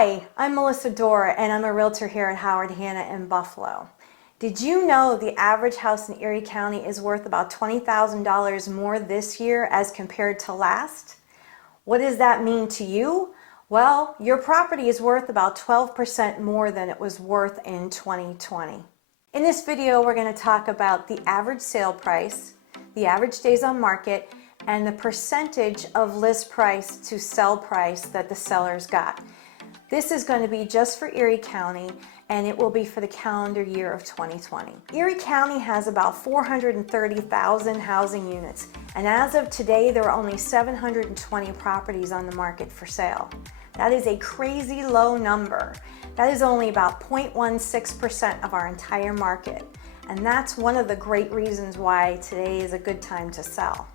Hi, I'm Melissa Dorr and I'm a realtor here at Howard Hanna in Buffalo. Did you know the average house in Erie County is worth about $20,000 more this year as compared to last? What does that mean to you? Well, your property is worth about 12% more than it was worth in 2020. In this video, we're going to talk about the average sale price, the average days on market, and the percentage of list price to sell price that the sellers got. This is going to be just for Erie County, and it will be for the calendar year of 2020. Erie County has about 430,000 housing units, and as of today, there are only 720 properties on the market for sale. That is a crazy low number. That is only about 0.16% of our entire market, and that's one of the great reasons why today is a good time to sell.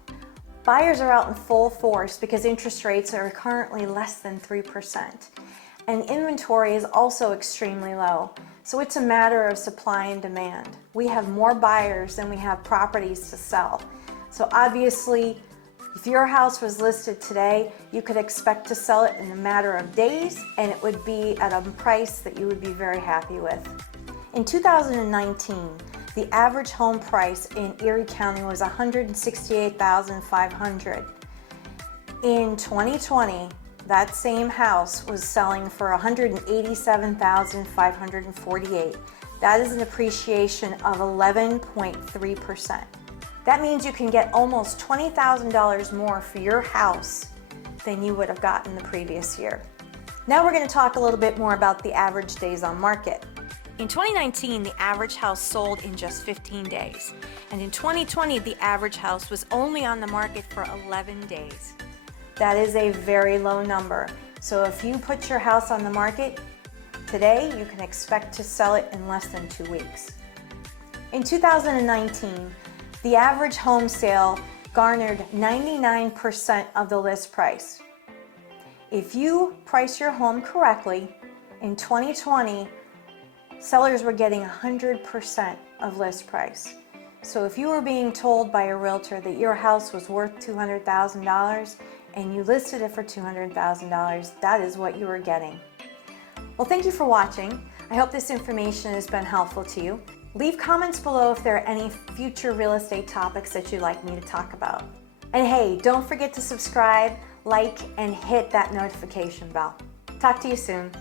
Buyers are out in full force because interest rates are currently less than 3%. And inventory is also extremely low. So it's a matter of supply and demand. We have more buyers than we have properties to sell. So obviously, if your house was listed today, you could expect to sell it in a matter of days, and it would be at a price that you would be very happy with. In 2019, the average home price in Erie County was $168,500. In 2020, that same house was selling for $187,548. That is an appreciation of 11.3%. That means you can get almost $20,000 more for your house than you would have gotten the previous year. Now we're going to talk a little bit more about the average days on market. In 2019, the average house sold in just 15 days. And in 2020, the average house was only on the market for 11 days. That is a very low number. So if you put your house on the market today, you can expect to sell it in less than 2 weeks. In 2019, the average home sale garnered 99% of the list price. If you price your home correctly, in 2020, sellers were getting 100% of list price. So if you were being told by a realtor that your house was worth $200,000 and you listed it for $200,000, that is what you were getting. Well, thank you for watching. I hope this information has been helpful to you. Leave comments below if there are any future real estate topics that you'd like me to talk about. And hey, don't forget to subscribe, like, and hit that notification bell. Talk to you soon.